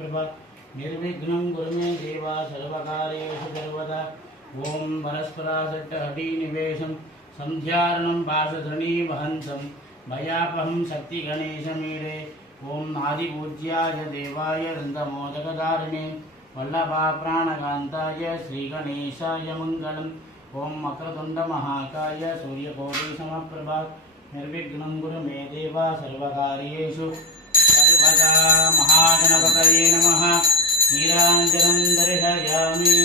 समप्रभा निर्विघ्नं कुरु मे देवा सर्वकार्येषु सर्वदा। ओं परस्परासट्टहटी निवेशं संध्यारणं पाशधृणी वहन्तं भयापहं शक्तिगणेशमीडे। ओं आदिपूज्याय देवाय रन्दमोदकदारिणे वल्लभा प्राणकान्ताय श्रीगणेशाय मङ्गलम्। ओं वक्रतुण्डमहाकाय सूर्यकोटिसमप्रभा निर्विघ्नं कुरु मे देवा सर्वकार्येषु सर्वदा। महागणपतये नमः। नीराञ्जनं दर्शयामि।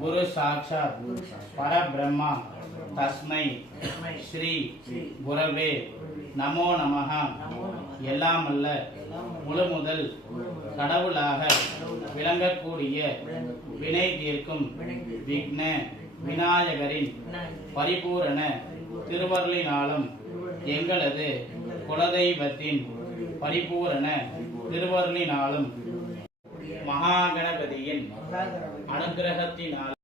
गुरु साक्षात् परब्रह्मा तस्मै श्री गुरवे நமோ நமஹ। எல்லாம் அல்ல முழு முதல் கடவுளாக விளங்கக்கூடிய வினை தீர்க்கும் விக்ன விநாயகரின் பரிபூரண திருவருளினாலும் எங்களது குலதெய்வத்தின் பரிபூரண திருவருளினாலும் மகாகணபதியின் அனுகிரகத்தினால்